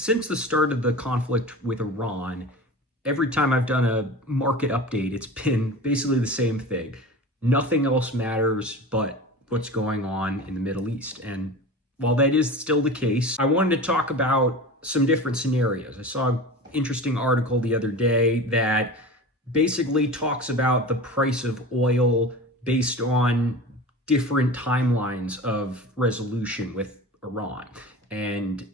Since the start of the conflict with Iran, every time I've done a market update, it's been basically the same thing. Nothing else matters but what's going on in the Middle East. And while that is still the case, I wanted to talk about some different scenarios. I saw an interesting article the other day that basically talks about the price of oil based on different timelines of resolution with Iran. And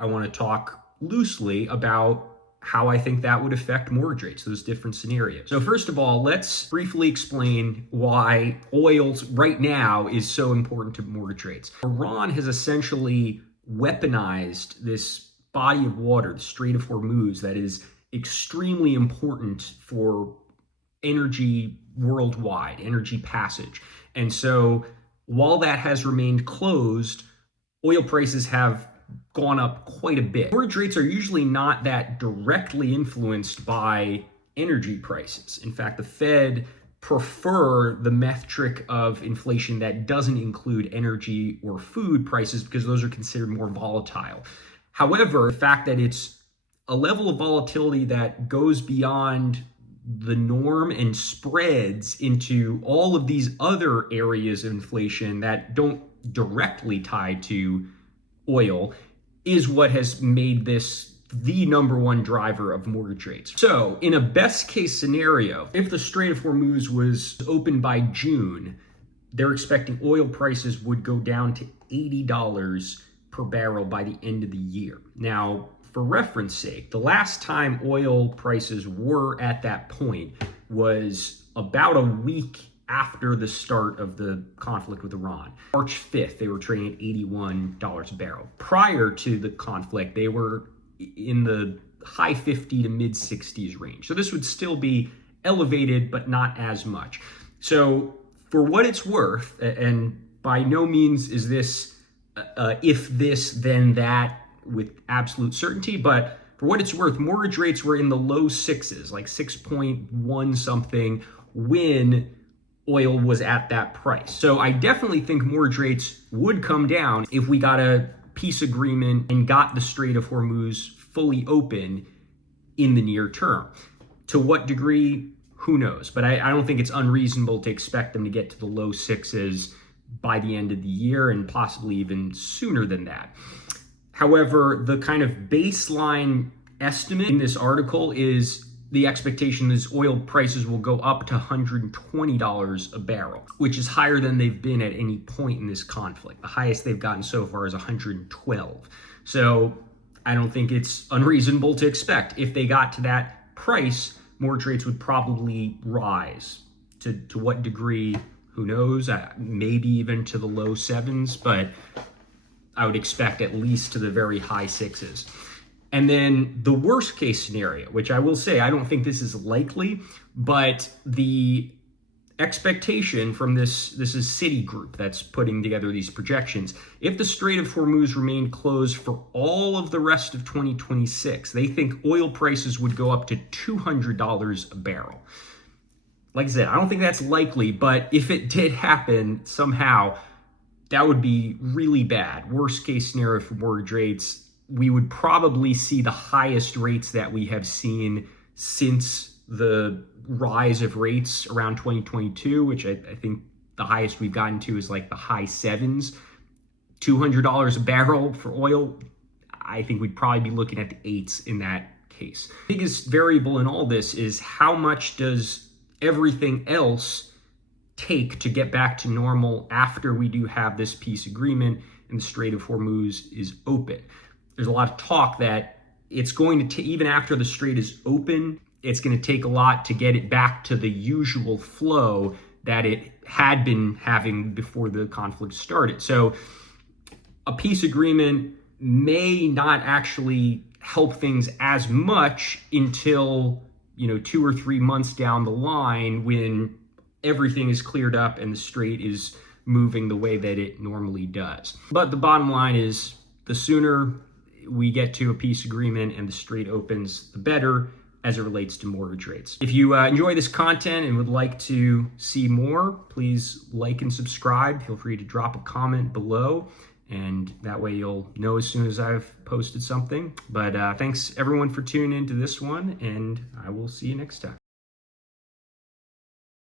I want to talk loosely about how I think that would affect mortgage rates, those different scenarios. So first of all, let's briefly explain why oil right now is so important to mortgage rates. Iran has essentially weaponized this body of water, the Strait of Hormuz, that is extremely important for energy worldwide, energy passage. And so while that has remained closed, oil prices have gone up quite a bit. Mortgage rates are usually not that directly influenced by energy prices. In fact, the Fed prefer the metric of inflation that doesn't include energy or food prices because those are considered more volatile. However, the fact that it's a level of volatility that goes beyond the norm and spreads into all of these other areas of inflation that don't directly tie to oil is what has made this the number one driver of mortgage rates. So in a best case scenario, if the Strait of Hormuz was open by June, they're expecting oil prices would go down to $80 per barrel by the end of the year. Now, for reference sake, the last time oil prices were at that point was about a week after the start of the conflict with Iran. March 5th, they were trading at $81 a barrel. Prior to the conflict, they were in the high 50 to mid 60s range. So this would still be elevated, but not as much. So for what it's worth, and by no means is this if this, then that with absolute certainty, but for what it's worth, mortgage rates were in the low sixes, like 6.1 something when oil was at that price. So I definitely think mortgage rates would come down if we got a peace agreement and got the Strait of Hormuz fully open in the near term. To what degree, who knows? But I don't think it's unreasonable to expect them to get to the low sixes by the end of the year and possibly even sooner than that. However, the kind of baseline estimate in this article is the expectation is oil prices will go up to $120 a barrel, which is higher than they've been at any point in this conflict. The highest they've gotten so far is 112. So I don't think it's unreasonable to expect if they got to that price, mortgage rates would probably rise. To what degree, who knows? Maybe even to the low sevens, but I would expect at least to the very high sixes. And then the worst case scenario, which I will say, I don't think this is likely, but the expectation from this is Citigroup that's putting together these projections. If the Strait of Hormuz remained closed for all of the rest of 2026, they think oil prices would go up to $200 a barrel. Like I said, I don't think that's likely, but if it did happen somehow, that would be really bad. Worst case scenario for mortgage rates, we would probably see the highest rates that we have seen since the rise of rates around 2022, which I think the highest we've gotten to is like the high sevens. $200 a barrel for oil, I think we'd probably be looking at the eights in that case. The biggest variable in all this is how much does everything else take to get back to normal after we do have this peace agreement and the Strait of Hormuz is open. There's a lot of talk that it's going to, even after the strait is open, it's going to take a lot to get it back to the usual flow that it had been having before the conflict started. So a peace agreement may not actually help things as much until, 2 or 3 months down the line when everything is cleared up and the strait is moving the way that it normally does. But the bottom line is the sooner we get to a peace agreement and the strait opens, the better as it relates to mortgage rates. If you enjoy this content and would like to see more, please like and subscribe. Feel free to drop a comment below. and that way you'll know as soon as I've posted something. But thanks everyone for tuning into this one, and I will see you next time.